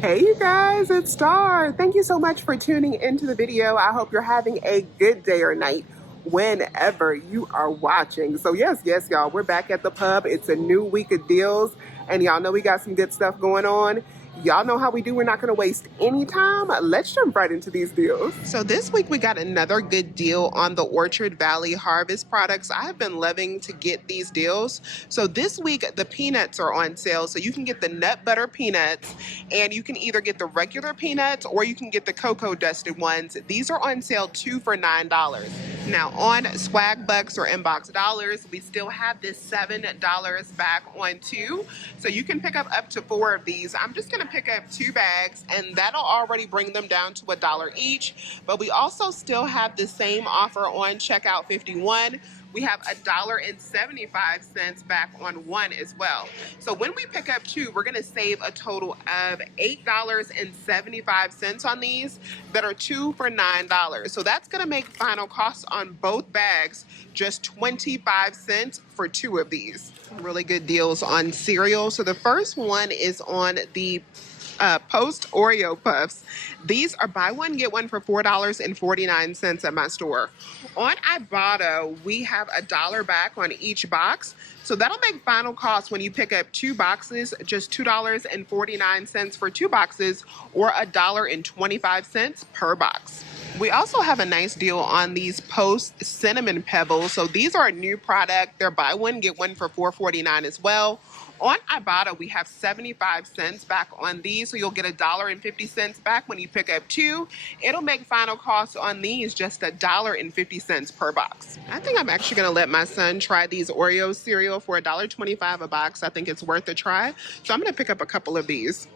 Hey you guys, it's Star. Thank you so much for tuning into the video. I hope you're having a good day or night whenever you are watching. So yes, y'all, we're back at the pub. It's a new week of deals, and y'all know we got some good stuff going on. Y'all know how we do. We're not going to waste any time. Let's jump right into these deals. So this week we got another good deal on the Orchard Valley Harvest products. I have been loving to get these deals. So this week the peanuts are on sale. So you can get the nut butter peanuts, and you can either get the regular peanuts or you can get the cocoa dusted ones. These are on sale 2 for $9. Now on Swag Bucks or Inbox Dollars, we still have this $7 back on 2. So you can pick up to 4 of these. I'm just going to pick up 2 bags, and that'll already bring them down to $1 each. But we also still have the same offer on checkout 51. We have $1.75 back on 1 as well. So when we pick up 2, we're going to save a total of $8.75 on these that are 2 for $9. So that's going to make final costs on both bags just 25 cents for 2 of these. Really good deals on cereal. So the first one is on the Post Oreo Puffs. These are buy one, get one for $4.49 at my store. On Ibotta, we have $1 back on each box. So that'll make final cost when you pick up 2 boxes, just $2.49 for 2 boxes, or $1.25 per box. We also have a nice deal on these Post Cinnamon Pebbles. So these are a new product. They're buy one, get one for $4.49 as well. On Ibotta, we have 75 cents back on these, so you'll get $1.50 back when you pick up 2. It'll make final costs on these just $1.50 per box. I think I'm actually going to let my son try these Oreo cereal for $1.25 a box. I think it's worth a try, so I'm going to pick up a couple of these.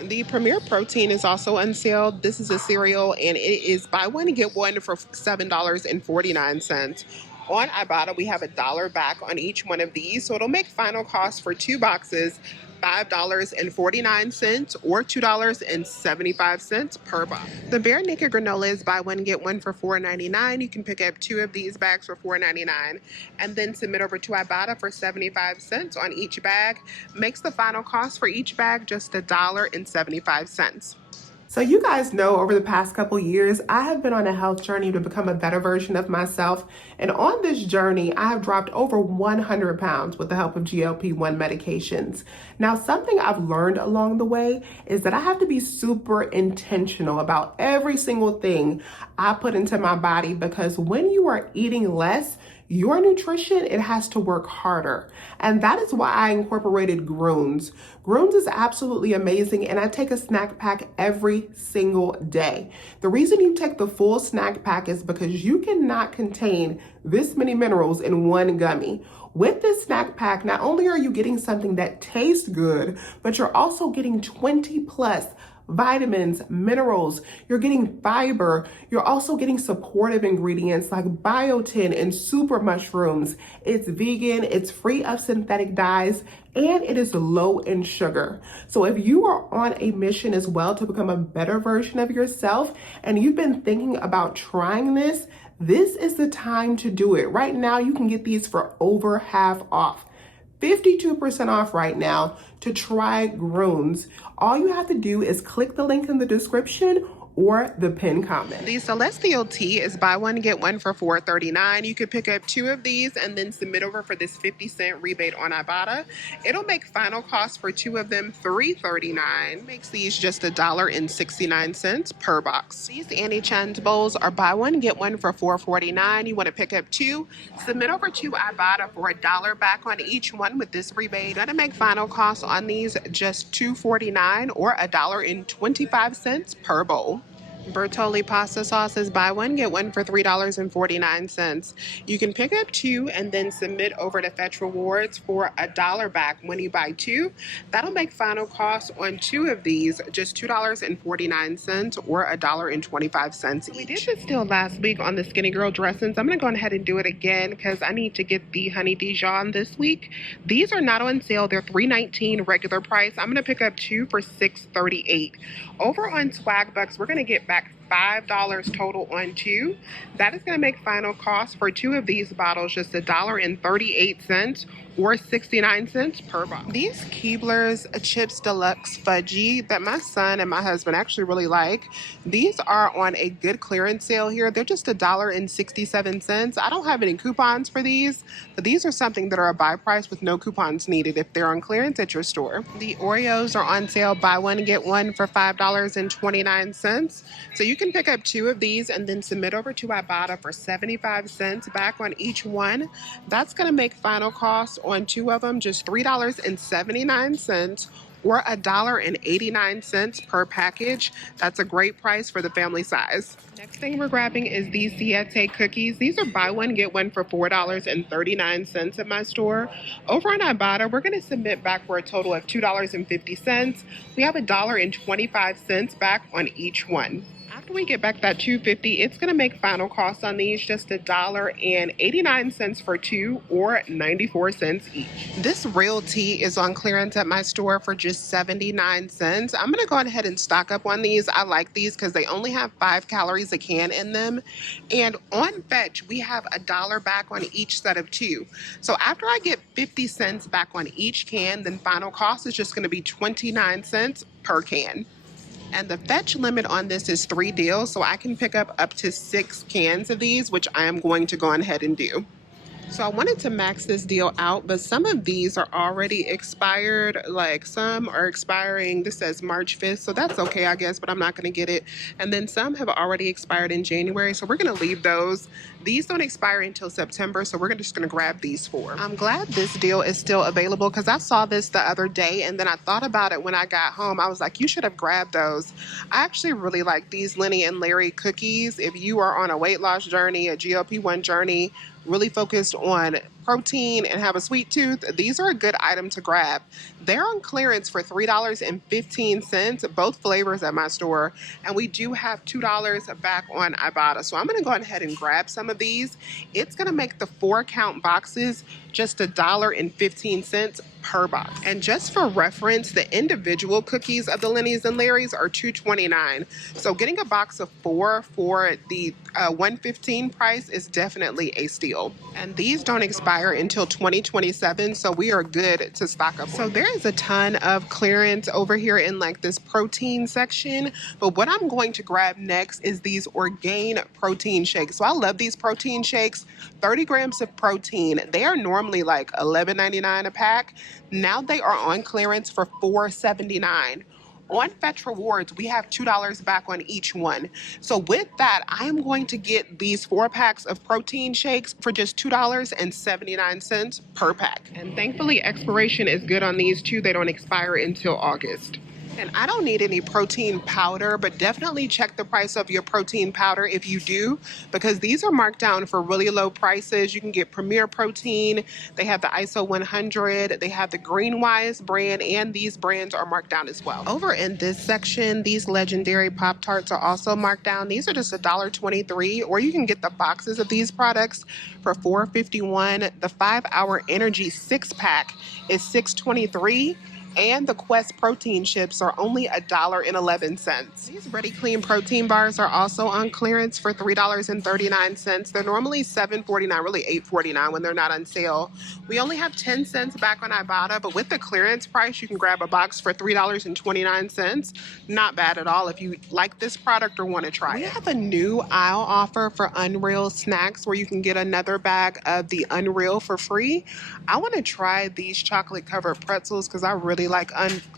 The Premier Protein is also on sale. This is a cereal, and it is buy one, get one for $7.49. On Ibotta, we have $1 back on each one of these, so it'll make final cost for 2 boxes $5.49 or $2.75 per box. The Bare Naked Granola is buy one, get one for $4.99. You can pick up 2 of these bags for $4.99 and then submit over to Ibotta for 75 cents on each bag. Makes the final cost for each bag just $1.75. So you guys know over the past couple years, I have been on a health journey to become a better version of myself. And on this journey, I have dropped over 100 pounds with the help of GLP-1 medications. Now, something I've learned along the way is that I have to be super intentional about every single thing I put into my body, because when you are eating less, your nutrition, it has to work harder. And that is why I incorporated Groons. Groons is absolutely amazing, and I take a snack pack every single day. The reason you take the full snack pack is because you cannot contain this many minerals in one gummy. With this snack pack, not only are you getting something that tastes good, but you're also getting 20 plus vitamins, minerals, you're getting fiber, you're also getting supportive ingredients like biotin and super mushrooms. It's vegan, it's free of synthetic dyes, and it is low in sugar. So if you are on a mission as well to become a better version of yourself and you've been thinking about trying this is the time to do it. Right now, you can get these for over half off. 52% off right now to try Groons. All you have to do is click the link in the description or the pinned comment. The Celestial Tea is buy one, get one for $4.39. You could pick up 2 of these and then submit over for this 50-cent rebate on Ibotta. It'll make final cost for 2 of them $3.39. Makes these just $1.69 per box. These Annie Chan's bowls are buy one, get one for $4.49. You want to pick up 2, submit over to Ibotta for $1 back on each one with this rebate. Gonna make final cost on these just $2.49 or $1.25 per bowl. Bertolli pasta sauce is buy one, get one for $3.49. You can pick up 2 and then submit over to Fetch Rewards for $1 back when you buy 2. That'll make final cost on 2 of these just $2.49 or $1.25 each. We did this deal last week on the Skinny Girl dressings. I'm going to go ahead and do it again because I need to get the Honey Dijon this week. These are not on sale. They're $3.19 regular price. I'm going to pick up 2 for $6.38. Over on Swag Bucks, we're going to get back $5 total on two. That is going to make final cost for two of these bottles just $1.38 or 69 cents per bottle. These Keebler's Chips Deluxe Fudgy that my son and my husband actually really like, these are on a good clearance sale here. They're just $1.67. I don't have any coupons for these, but these are something that are a buy price with no coupons needed if they're on clearance at your store. The Oreos are on sale, buy one get one for $5.29. So you can pick up two of these and then submit over to Ibotta for 75 cents back on each one. That's going to make final cost on two of them just $3.79 or $1.89 per package. That's a great price for the family size. Next thing we're grabbing is these Siete cookies. These are buy one get one for $4.39 at my store. Over on Ibotta, we're going to submit back for a total of $2.50. We have $1.25 back on each one. After we get back that $2.50, it's going to make final cost on these just $1.89 for two or 94 cents each. This real tea is on clearance at my store for just 79 cents. I'm going to go ahead and stock up on these. I like these because they only have 5 calories a can in them. And on Fetch, we have $1 back on each set of two. So after I get 50 cents back on each can, then final cost is just going to be 29 cents per can. And the fetch limit on this is 3 deals, so I can pick up to 6 cans of these, which I am going to go ahead and do. So I wanted to max this deal out, but some of these are already expired. Like some are expiring, this says March 5th, so that's okay, I guess, but I'm not going to get it. And then some have already expired in January, so we're going to leave those. These don't expire until September, so we're just going to grab these 4. I'm glad this deal is still available because I saw this the other day, and then I thought about it when I got home. I was like, you should have grabbed those. I actually really like these Lenny and Larry cookies. If you are on a weight loss journey, a GLP-1 journey, really focused on protein and have a sweet tooth, these are a good item to grab. They're on clearance for $3.15, both flavors at my store, and we do have $2 back on Ibotta. So I'm going to go ahead and grab some of these. It's going to make the 4-count boxes just $1.15 per box. And just for reference, the individual cookies of the Lenny's and Larry's are $2.29. So getting a box of 4 for the $1.15 price is definitely a steal. And these don't expire until 2027, so we are good to stock up. So there is a ton of clearance over here in like this protein section, but what I'm going to grab next is these Orgain protein shakes. So I love these protein shakes. 30 grams of protein. They are normally like $11.99 a pack. Now they are on clearance for $4.79. On Fetch Rewards, we have $2 back on each one. So with that, I am going to get these 4 packs of protein shakes for just $2.79 per pack. And thankfully, expiration is good on these too. They don't expire until August. And I don't need any protein powder, but definitely check the price of your protein powder if you do, because these are marked down for really low prices. You can get Premier Protein. They have the ISO 100. They have the Greenwise brand, and these brands are marked down as well. Over in this section, these legendary Pop-Tarts are also marked down. These are just $1.23, or you can get the boxes of these products for $4.51. The 5-Hour Energy 6-pack is $6.23. And the Quest protein chips are only $1.11. These Ready Clean protein bars are also on clearance for $3.39. They're normally $7.49, really $8.49 when they're not on sale. We only have 10 cents back on Ibotta, but with the clearance price, you can grab a box for $3.29. Not bad at all if you like this product or want to try it. We have a new aisle offer for Unreal snacks where you can get another bag of the Unreal for free. I want to try these chocolate covered pretzels because I really like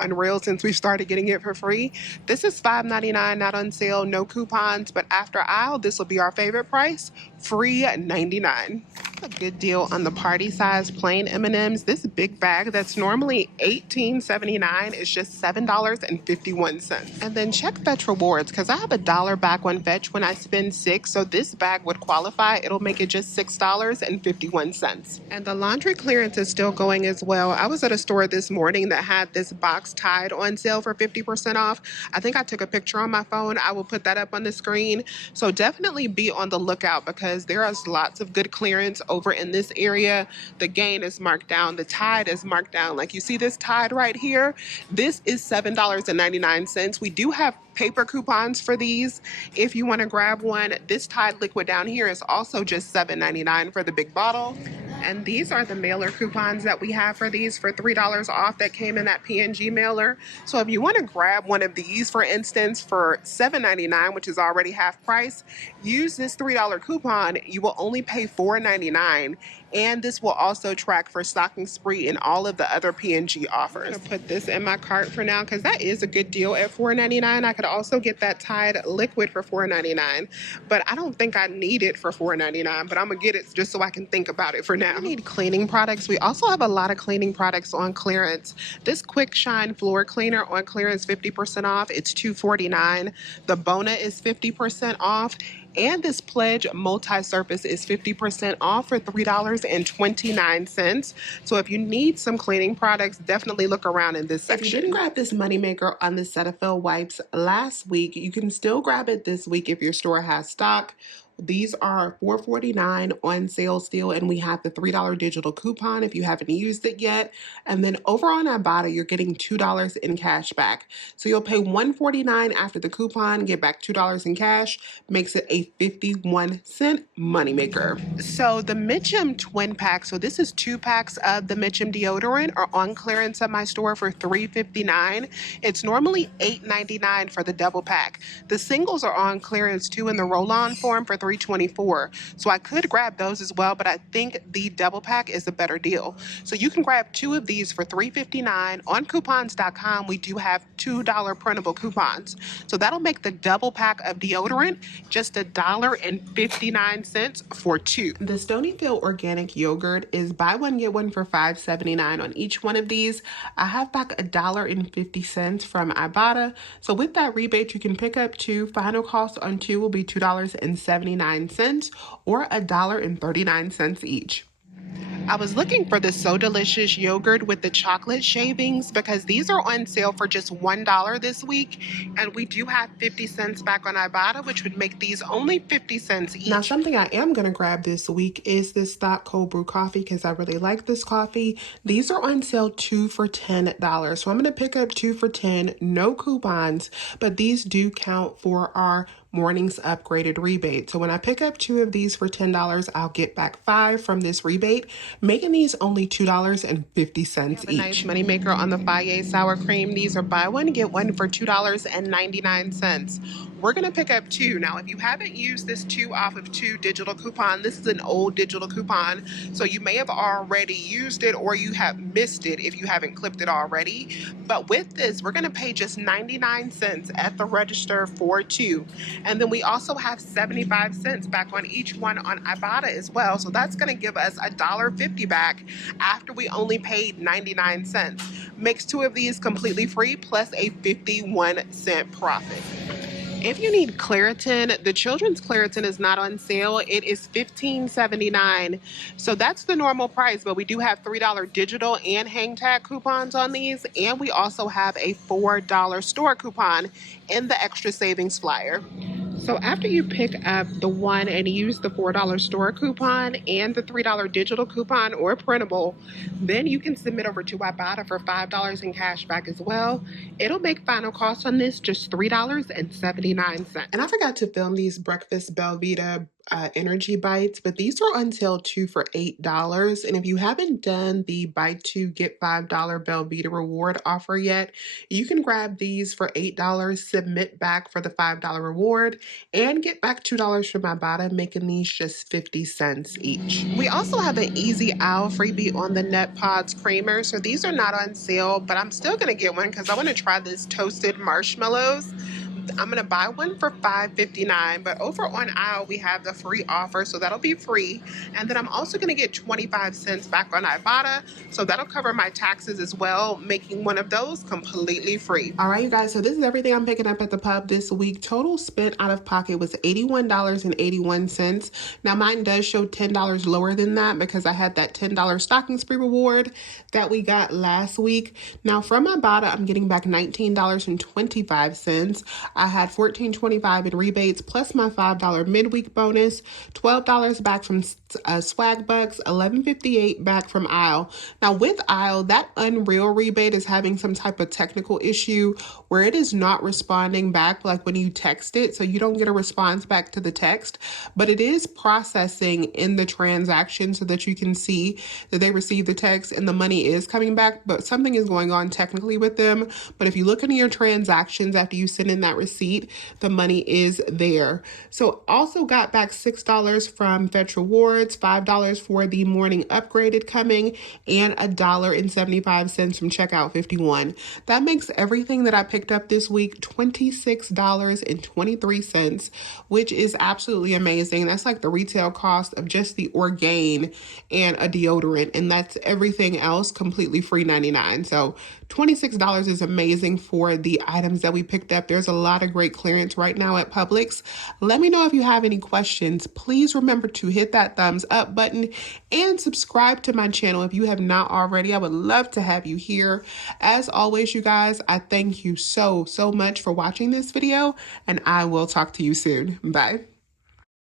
Unreal since we started getting it for free. This is $5.99, not on sale, no coupons, but after aisle, this will be our favorite price, free $99. A good deal on the party size plain M&Ms. This big bag that's normally $18.79 is just $7.51. And then check Fetch Rewards because I have $1 back on Fetch when I spend $6, so this bag would qualify. It'll make it just $6.51. And the laundry clearance is still going as well. I was at a store this morning that had had this box Tide on sale for 50% off. I think I took a picture on my phone. I will put that up on the screen. So definitely be on the lookout because there is lots of good clearance over in this area. The Gain is marked down. The Tide is marked down. Like you see this Tide right here. This is $7.99. We do have paper coupons for these if you want to grab one. This Tide liquid down here is also just $7.99 for the big bottle. And these are the mailer coupons that we have for these for $3 off that came in that PNG mailer. So if you want to grab one of these, for instance, for $7.99, which is already half price, use this $3 coupon. You will only pay $4.99. And this will also track for Stocking Spree and all of the other PNG offers. I'm going to put this in my cart for now because that is a good deal at $4.99. I could also get that Tide liquid for $4.99, but I don't think I need it for $4.99, but I'm going to get it just so I can think about it for now. I need cleaning products. We also have a lot of cleaning products on clearance. This Quick Shine floor cleaner on clearance 50% off. It's $2.49. The Bona is 50% off. And this Pledge multi-surface is 50% off for $3.29. So if you need some cleaning products, definitely look around in this section. If you didn't grab this moneymaker on the Cetaphil wipes last week, you can still grab it this week if your store has stock. These are $4.49 on sale still, and we have the $3 digital coupon if you haven't used it yet. And then over on Ibotta, you're getting $2 in cash back. So you'll pay $1.49 after the coupon, get back $2 in cash, makes it a 51-cent moneymaker. So the Mitchum twin pack, so this is 2 packs of the Mitchum deodorant, are on clearance at my store for $3.59. It's normally $8.99 for the double pack. The singles are on clearance too in the roll-on form for $3.24. So I could grab those as well, but I think the double pack is a better deal. So you can grab 2 of these for $3.59. On coupons.com, we do have $2 printable coupons. So that'll make the double pack of deodorant just $1.59 for 2. The Stonyfield organic yogurt is buy one, get one for $5.79 on each one of these. I have back $1.50 from Ibotta. So with that rebate, you can pick up 2. Final cost on 2 will be $2.79 or $1.39 each. I was looking for the So Delicious yogurt with the chocolate shavings because these are on sale for just $1 this week, and we do have 50 cents back on Ibotta, which would make these only 50 cents each. Now, something I am going to grab this week is this stock cold brew coffee because I really like this coffee. These are on sale 2 for $10. So I'm going to pick up 2 for $10, no coupons, but these do count for our morning's upgraded rebate. So when I pick up 2 of these for $10, I'll get back 5 from this rebate, making these only $2.50 each. Nice moneymaker on the Faye sour cream. These are buy one, get one for $2.99. We're going to pick up 2. Now, if you haven't used this 2 off of 2 digital coupon, this is an old digital coupon, so you may have already used it or you have missed it if you haven't clipped it already. But with this, we're going to pay just 99 cents at the register for 2. And then we also have 75 cents back on each one on Ibotta as well. So that's going to give us $1.50 back after we only paid 99 cents. Makes 2 of these completely free plus a 51-cent profit. If you need Claritin, the children's Claritin is not on sale. It is $15.79. So that's the normal price, but we do have $3 digital and hang tag coupons on these. And we also have a $4 store coupon in the extra savings flyer. So after you pick up the one and use the $4 store coupon and the $3 digital coupon or printable, then you can submit over to Ibotta for $5 in cash back as well. It'll make final cost on this just $3.79. And I forgot to film these breakfast Belvita energy bites, but these are on sale 2 for $8. And if you haven't done the buy 2 get $5 Belvita reward offer yet, you can grab these for $8, submit back for the $5 reward, and get back $2 from Ibotta, making these just 50 cents each. We also have an Easy Owl freebie on the Nut Pods creamer. So these are not on sale, but I'm still gonna get one because I want to try this toasted marshmallows. I'm gonna buy one for $5.59, but over on aisle we have the free offer, so that'll be free. And then I'm also gonna get 25 cents back on Ibotta, so that'll cover my taxes as well, making one of those completely free. All right, you guys, so this is everything I'm picking up at the pub this week. Total spent out of pocket was $81.81. Now mine does show $10 lower than that because I had that $10 stocking spree reward that we got last week. Now from Ibotta, I'm getting back $19.25. I had $14.25 in rebates plus my $5 midweek bonus, $12 back from swag bucks, $11.58 back from aisle. Now with aisle, that Unreal rebate is having some type of technical issue where it is not responding back like when you text it, so you don't get a response back to the text, but it is processing in the transaction so that you can see that they received the text and the money is coming back, but something is going on technically with them. But if you look into your transactions after you send in that receipt, the money is there. So also got back $6 from Fetch Rewards, $5 for the morning upgraded coming, and $1.75 from Checkout 51. That makes everything that I picked up this week $26.23, which is absolutely amazing. That's like the retail cost of just the Orgain and a deodorant, and that's everything else completely free 99. So $26 is amazing for the items that we picked up. There's a lot of great clearance right now at Publix. Let me know if you have any questions. Please remember to hit that thumbs up button and subscribe to my channel if you have not already. I would love to have you here. As always, you guys, I thank you so much for watching this video, and I will talk to you soon. Bye.